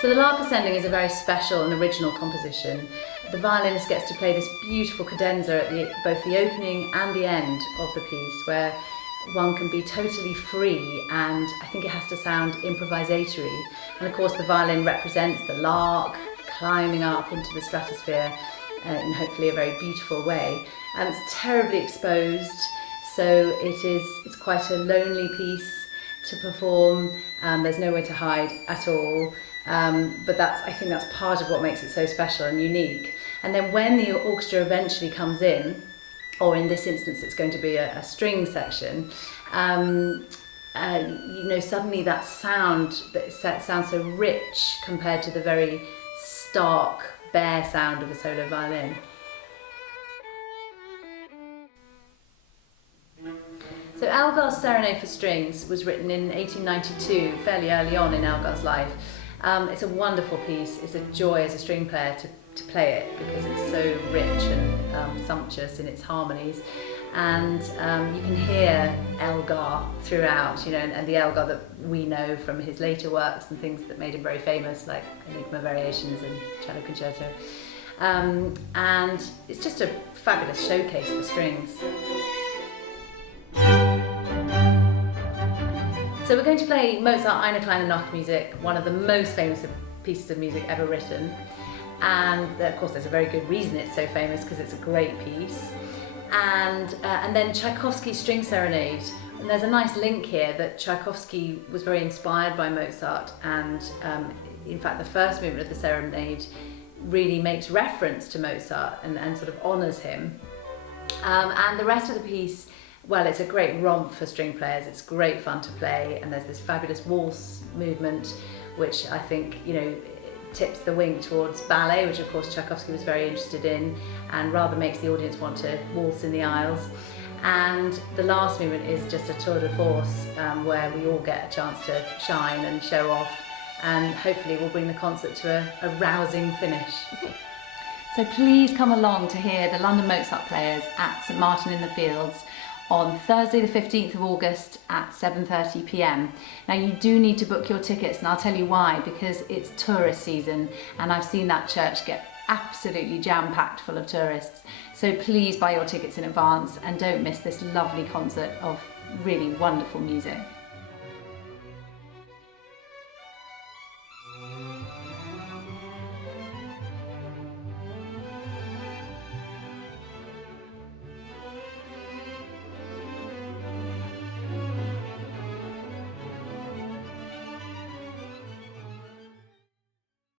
So the Lark Ascending is a very special and original composition. The violinist gets to play this beautiful cadenza at both the opening and the end of the piece, where one can be totally free, and I think it has to sound improvisatory. And of course the violin represents the lark climbing up into the stratosphere in hopefully a very beautiful way. And it's terribly exposed, so it's quite a lonely piece to perform. There's nowhere to hide at all. But I think that's part of what makes it so special and unique. And then when the orchestra eventually comes in, or in this instance it's going to be a string section, suddenly that sound sounds so rich compared to the very stark, bare sound of a solo violin. So Elgar's Serenade for Strings was written in 1892, fairly early on in Elgar's life. It's a wonderful piece. It's a joy as a string player to play it because it's so rich and sumptuous in its harmonies. And you can hear Elgar throughout, and the Elgar that we know from his later works and things that made him very famous, like Enigma Variations and Cello Concerto. And it's just a fabulous showcase for strings. So we're going to play Mozart Eine, Kleine Nachtmusik, one of the most famous pieces of music ever written. And of course there's a very good reason it's so famous, because it's a great piece. And then Tchaikovsky's String Serenade. And there's a nice link here that Tchaikovsky was very inspired by Mozart, and in fact the first movement of the Serenade really makes reference to Mozart and sort of honours him. And the rest of the piece, well, it's a great romp for string players. It's great fun to play, and there's this fabulous waltz movement, which I think, tips the wing towards ballet, which of course Tchaikovsky was very interested in, and rather makes the audience want to waltz in the aisles. And the last movement is just a tour de force, where we all get a chance to shine and show off, and hopefully we'll bring the concert to a rousing finish. So please come along to hear the London Mozart Players at St Martin in the Fields on Thursday the 15th of August at 7:30 p.m. Now you do need to book your tickets, and I'll tell you why, because it's tourist season and I've seen that church get absolutely jam-packed full of tourists. So please buy your tickets in advance and don't miss this lovely concert of really wonderful music.